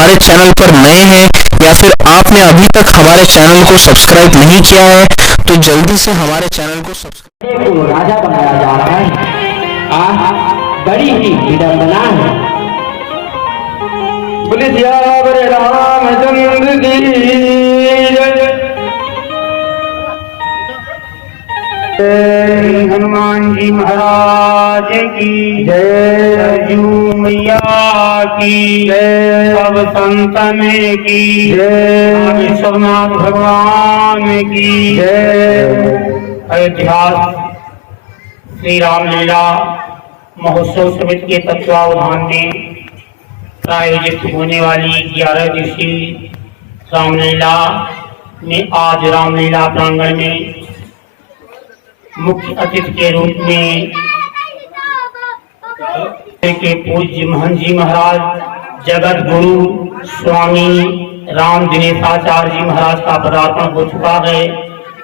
हमारे चैनल पर नए हैं या फिर आपने अभी तक हमारे चैनल को सब्सक्राइब नहीं किया है तो जल्दी से हमारे चैनल को सब्सक्राइब। को राजा बनाया जा रहा है, बड़ी ही विडंबना है। बोले सियावर रामचंद्र की जय, हनुमान जी महाराज की जय, सरयू मैया की जय, सब संतन की जय, विश्वनाथ भगवान की जय। अयोध्या श्री रामलीला महोत्सव समिति के तत्वावधान में आयोजित होने वाली 11 दिवसीय रामलीला में आज रामलीला प्रांगण में मुख्य अतिथि के रूप में के पूज्य महंत जी महाराज जगत गुरु स्वामी राम दिनेशाचार्य जी महाराज का पदार्पण हो चुका है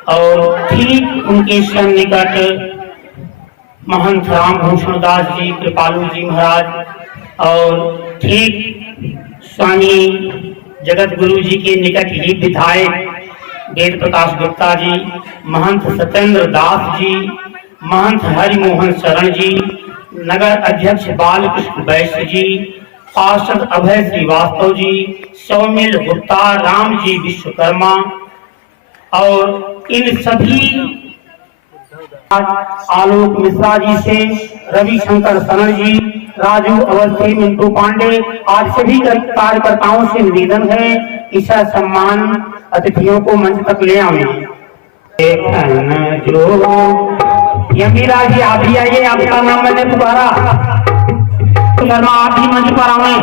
और ठीक उनके सन्निकट महंत राम भूषण दास जी कृपालु जी महाराज और ठीक स्वामी जगत गुरु जी के निकट ही विधायक वेद प्रकाश गुप्ता जी, महंत सत्येंद्र दास जी, महंत हरिमोहन शरण जी, नगर अध्यक्ष बालकृष्ण वैश्य जी, पार्षद अभय श्रीवास्तव जी, सौमिल गुप्ता, राम जी विश्वकर्मा और इन सभी आलोक मिश्रा जी से रविशंकर सनर जी, राजू अवस्थी, मिंटू पांडे आज सभी कार्यकर्ताओं से निवेदन है कि सम्मान अतिथियों को मंच तक ले आवे। जो यमीरा जी आप भी आइए, आपका नाम मैंने पुकारा, शर्मा आप ही मंच पर आवे।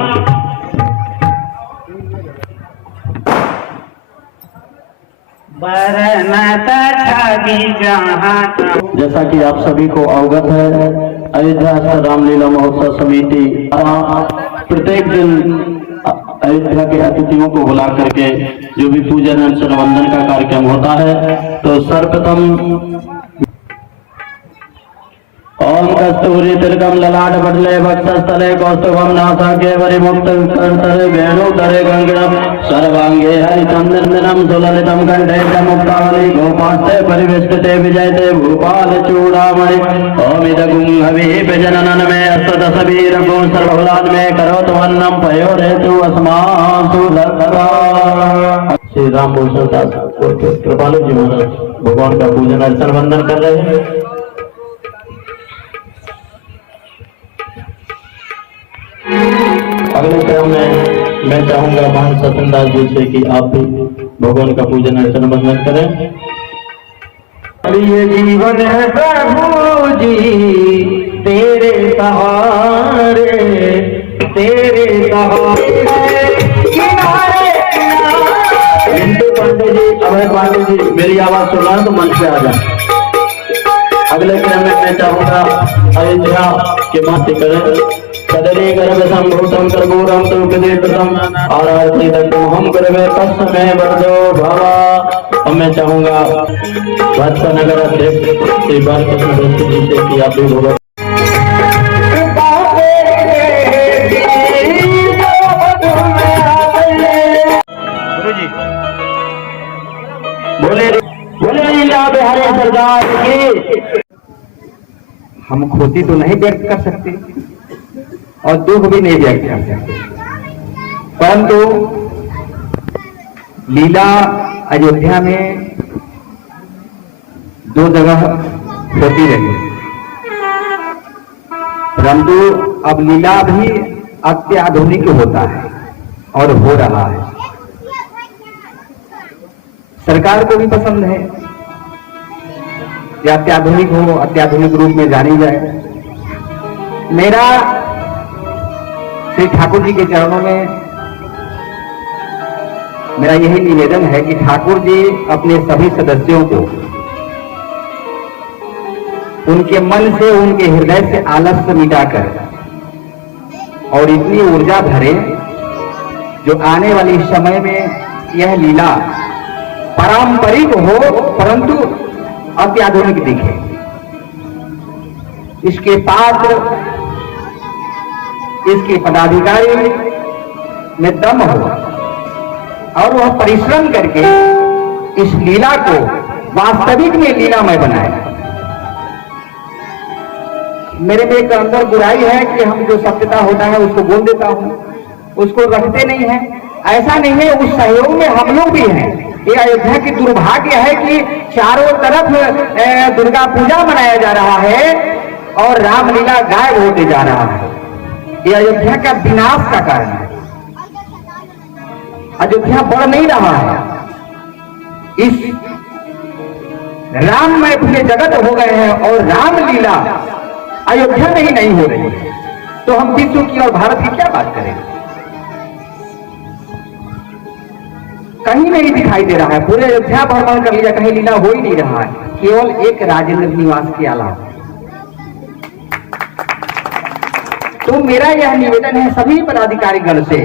जैसा कि आप सभी को अवगत है, अयोध्या रामलीला महोत्सव समिति प्रत्येक दिन अयोध्या के अतिथियों को बुला करके जो भी पूजन अर्चन वंदन का कार्यक्रम होता है, तो सर्वप्रथम ओम कस्तूरी तिलकम ललाट पटले वक्षस्थले कौस्तुभम नासाके वरिमुक्त करतले वेणुधरे गंगणम सर्वांगे हरिचंदनम सुललितम कंठे च मुक्तावली गोपास्ते परिवेष्टिते विजयते भूपाल चूड़ामणि ओम इदगुं हविः जननन में अष्टदशवीर गुण सर्वभूतान में करोत वन्नम पयोरेतु अस्मासु लक्ष्मा। श्री राम भूषण दास कृपालु जी महाराज भगवान का पूजन अर्चन वंदन कर रहे हैं। अगले क्रम में मैं चाहूंगा महंत सत्येंद्र जी से कि आप भी भगवान का पूजन अर्चन वंदन करें। ये जीवन है प्रभु जी तेरे सहारे, तेरे सहारे किनारे किनारे। मिंटू पांडे जी, अभय पांडे जी, मेरी आवाज सुन रहा है तो मंच पे आ जाए। अगले क्रम में मैं चाहूंगा अयोध्या के माथे करें कदरे गर्भ संभूतम कर्पूरम तो कृतम आरती हम करवे तस्मै वर्धो भवा। और मैं चाहूंगा भाजपा नगर अध्यक्ष श्री बालकृष्ण वैश्य जी से कि आप भी भगवान बोले बोले लीला बिहारी सरदार की। हम खोती तो नहीं व्यक्त कर सकते और दुख भी नहीं व्यक्त कर सकते, परंतु लीला अयोध्या में 2 जगह होती रही, परंतु अब लीला भी अत्याधुनिक होता है और हो रहा है। सरकार को भी पसंद है कि अत्याधुनिक हो, अत्याधुनिक रूप में जानी जाए। मेरा श्री ठाकुर जी के चरणों में मेरा यही निवेदन है कि ठाकुर जी अपने सभी सदस्यों को उनके मन से, उनके हृदय से आलस्य मिटाकर और इतनी ऊर्जा भरे जो आने वाले समय में यह लीला पारंपरिक हो परंतु अत्याधुनिक दिखे। इसके पात्र, इसके पदाधिकारी में दम हो और वह परिश्रम करके इस लीला को वास्तविक में लीलामय बनाए। मेरे में एक अंदर बुराई है कि हम जो सत्यता होता है उसको बोल देता हूं, उसको रखते नहीं है। ऐसा नहीं है, उस सहयोग में हम लोग भी हैं। ये अयोध्या की दुर्भाग्य है कि चारों तरफ दुर्गा पूजा मनाया जा रहा है और रामलीला गायब होते जा रहा है। ये अयोध्या का विनाश का कारण है। अयोध्या बढ़ नहीं रहा है, इस राम में पूरे जगत हो गए हैं और रामलीला अयोध्या में ही नहीं हो रही है, तो हम विश्व की और भारत की क्या बात करें। कहीं नहीं दिखाई दे रहा है, पूरे अयोध्या भ्रमण कर लिया, कहीं लीला हो ही नहीं रहा है, केवल एक राजेंद्र निवास के अलावा। तो मेरा यह निवेदन है सभी पदाधिकारी गण से,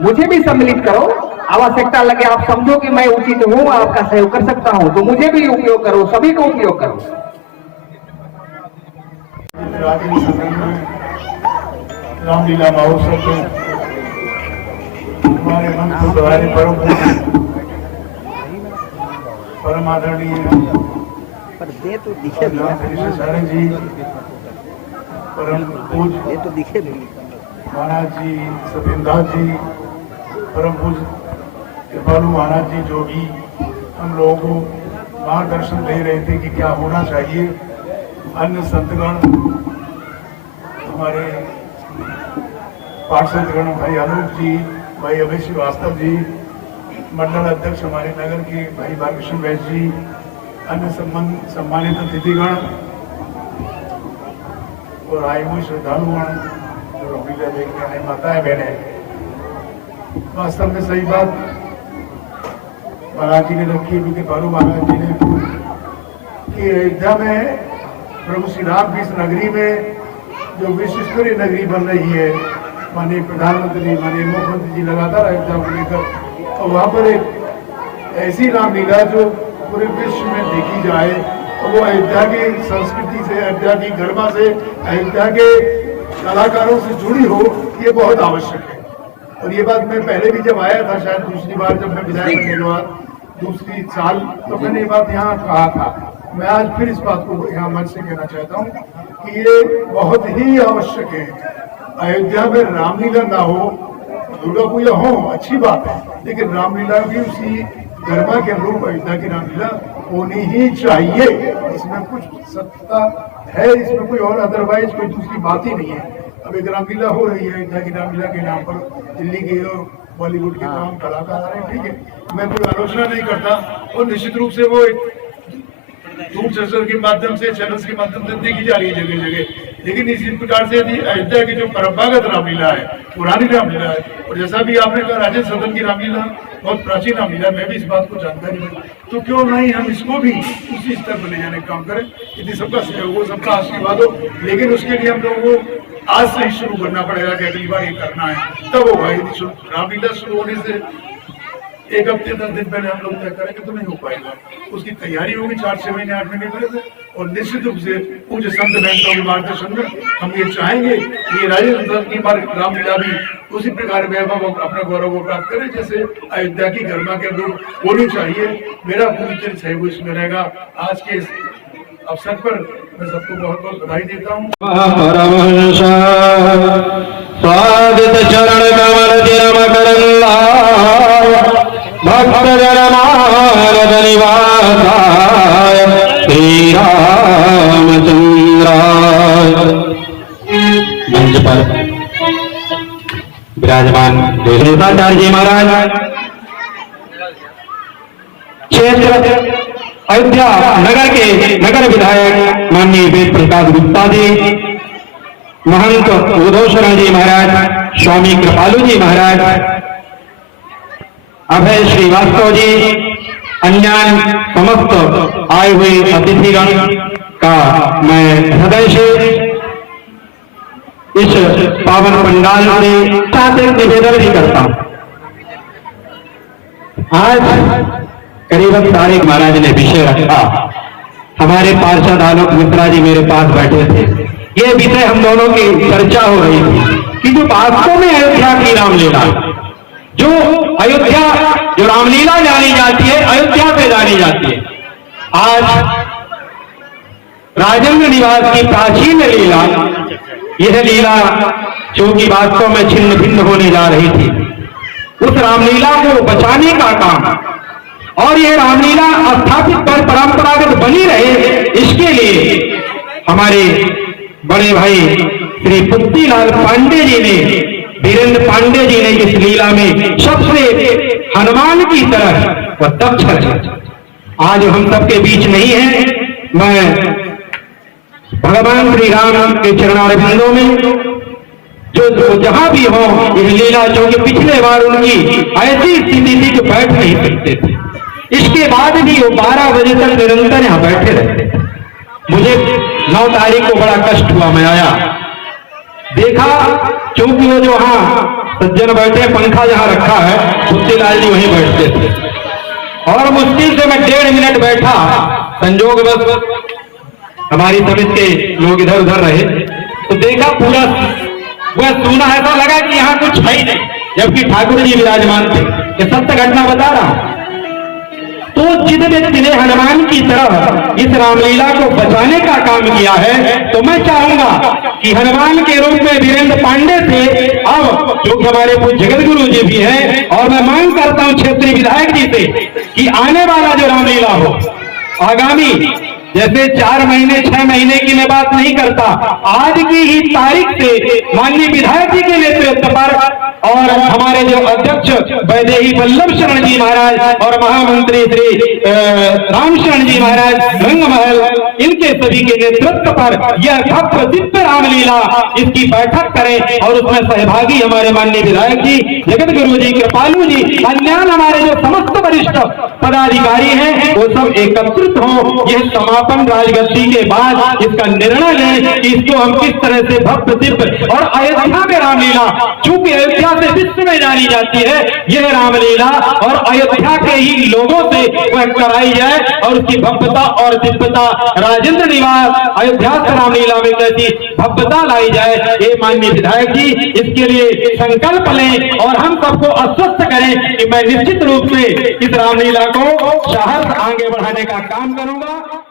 मुझे भी सम्मिलित करो। आवश्यकता लगे, आप समझो कि मैं उचित हूं, आपका सहयोग कर सकता हूं, तो मुझे भी उपयोग करो, सभी को उपयोग करो। रामलीला महोत्सव में हमारे मंच को द्वारे परम आदरणीय जी, परम पूज्य महाराज जी सत्येंद्र जी, परम पूज्य कृपालु महाराज जी, जो भी हम लोगों को मार्गदर्शन दे रहे थे कि क्या होना चाहिए। अन्य संतगण, हमारे पार्षदगण भाई आलोक जी, भाई अभय श्रीवास्तव जी, मंडल अध्यक्ष हमारे नगर के भाई बालकृष्ण वैश्य जी, अन्य सम्मानित अतिथिगण और आए हुए श्रद्धालुगण जो रामलीला देखने आए, माताएं बहने, वास्तव में सही बात महाराज जी ने रखी है, कृपालु महाराज जी ने, कि अयोध्या में प्रभु श्री राम की इस नगरी में जो विश्वस्तरीय नगरी बन रही है, माननीय प्रधानमंत्री, माननीय मुख्यमंत्री जी लगातार अयोध्या को लेकर, और वहाँ पर एक ऐसी रामलीला जो पूरे विश्व में देखी जाए, और वो अयोध्या की संस्कृति से, अयोध्या की गरिमा से, अयोध्या के कलाकारों से जुड़ी हो, ये बहुत आवश्यक है। और ये बात मैं पहले भी जब आया था, शायद दूसरी बार जब मैं विधायक बनने के बाद दूसरी साल, तो मैंने ये बात यहाँ कहा था। मैं आज फिर इस बात को यहाँ मंच से कहना चाहता हूँ कि ये बहुत ही आवश्यक है। अयोध्या में रामलीला ना हो, दुर्गा पूजा हो, अच्छी बात है, लेकिन रामलीला भी उसी गरिमा के अनुरूप अयोध्या की रामलीला होनी ही चाहिए। इसमें कुछ सत्ता है, इसमें कोई और अदरवाइज कोई दूसरी बात ही नहीं है। अब एक रामलीला हो रही है, अयोध्या की रामलीला के नाम पर दिल्ली के और बॉलीवुड के तमाम कलाकार आ रहे हैं, ठीक है, मैं कोई आलोचना नहीं करता, और निश्चित रूप से वो एक दूरदर्शन के माध्यम से, चैनल्स के माध्यम से देखी जा रही है जगह जगह। लेकिन इसी प्रकार से यदि अयोध्या की जो परंपरागत रामलीला है, पुरानी रामलीला है, और जैसा भी आपने कहा राजेंद्र सदन की रामलीला बहुत प्राचीन रामलीला, मैं भी इस बात को जानकारी हूँ, तो क्यों नहीं हम इसको भी उसी स्तर पर ले जाने का काम करें। यदि सबका सहयोग हो, सबका आशीर्वाद हो, लेकिन उसके लिए हम लोगों को आज से ही शुरू करना पड़ेगा कि अगली बार ये करना है, तब होगा। यदि रामलीला शुरू होने से एक हफ्ते 10 दिन पहले हम लोग तय करेंगे तो नहीं हो पाएगा। उसकी तैयारी होगी 4-6 महीने 8 महीने पहले से, और निश्चित रूप से पूज्य संत महंतों के मार्गदर्शन में हम ये चाहेंगे कि ये राजेंद्र की रामलीला भी उसी प्रकार वैभव अपने गौरव को प्राप्त करे जैसे अयोध्या की गरिमा के अनुरूप होनी चाहिए। मेरा पूरी तरह सहयोग इसमें रहेगा। आज के अवसर पर मैं सबको बहुत बहुत बधाई देता हूँ। परमहंस स्वादित चरण कमल तिरम करंदाय भक्त जन मानद निवासाय श्री रामचंद्राय। मंच पर विराजमान देवताचार्य जी महाराज, क्षेत्र अयोध्या नगर के नगर विधायक माननीय वेद प्रकाश गुप्ता जी, महंत उद्धव शरण जी महाराज, स्वामी कृपालु जी महाराज, अभय श्रीवास्तव जी, अन्य समस्त आए हुए अतिथिगण का मैं हृदय से इस पावन पंडाल से साथ निवेदन भी करता हूं। आज करीबन तारिक महाराज ने विषय रखा, हमारे पार्षद आलोक मित्रा जी मेरे पास बैठे थे, ये विषय हम दोनों की चर्चा हो रही थी कि जो वास्तव में अयोध्या की रामलीला, जो अयोध्या, जो रामलीला जानी जाती है अयोध्या पे जानी जाती है। आज राजेंद्र निवास की प्राचीन लीला, यह लीला जो कि वास्तव में छिन्न भिन्न होने जा रही थी, उस रामलीला को बचाने का काम और यह रामलीला स्थापित पर परंपरागत बनी रहे, इसके लिए हमारे बड़े भाई श्री पुत्तीलाल पांडे जी ने, वीरेंद्र पांडे जी ने इस लीला में सबसे हनुमान की तरह वह दक्ष है। आज हम सबके बीच नहीं है। मैं भगवान श्री राम के चरणारविंदों में जो जहां भी हो, यह लीला जो कि पिछले बार उनकी ऐसी स्थिति थी कि बैठ नहीं सकते थे, इसके बाद भी वो 12 बजे तक निरंतर यहां बैठे रहते थे। मुझे 9 तारीख को बड़ा कष्ट हुआ, मैं आया देखा, क्योंकि वो जो वहां सज्जन बैठे, पंखा जहां रखा है, पुत्तीलाल जी वहीं बैठते थे और मुश्किल से मैं 1.5 मिनट बैठा। संजोग बस हमारी समिति के लोग इधर उधर रहे तो देखा पूरा वह सुना, ऐसा लगा कि यहाँ कुछ है ही नहीं, जबकि ठाकुर जी विराजमान थे। ये सत्य घटना बता रहा हूं। तो जिस व्यक्ति ने हनुमान की तरह इस रामलीला को बचाने का काम किया है, तो मैं चाहूंगा कि हनुमान के रूप में वीरेंद्र पांडे से अब जो कि हमारे पूज्य जगत गुरु जी भी हैं, और मैं मांग करता हूं क्षेत्रीय विधायक जी से कि आने वाला जो रामलीला हो, आगामी जैसे 4 महीने 6 महीने की मैं बात नहीं करता, आज की ही तारीख से माननीय विधायक जी के नेतृत्व पर और हमारे जो अध्यक्ष वैदेही वल्लभ शरण जी महाराज और महामंत्री श्री राम शरण जी महाराज रंगमहल, इनके सभी के नेतृत्व पर यह भव्य दिव्य रामलीला इसकी बैठक करें और उसमें सहभागी हमारे माननीय विधायक जी, जगत गुरु जी, कृपालु जी, अन्य हमारे जो समस्त वरिष्ठ पदाधिकारी हैं, वो सब एकत्रित हों। यह समापन राजगद्दी के बाद इसका निर्णय लें कि इसको हम किस तरह से भव्य दिव्य और अयोध्या में रामलीला, चूंकि अयोध्या से विश्व में जानी जाती है, यह रामलीला और अयोध्या के ही लोगों से वह कराई जाए और उसकी भव्यता और दिव्यता राजेंद्र निवास अयोध्या से रामलीला में कैसी भव्यता लाई जाए, ये माननीय विधायक जी इसके लिए संकल्प लें और हम सबको आश्वस्त करें कि मैं निश्चित रूप से इस रामलीला को शहर आगे बढ़ाने का काम करूंगा।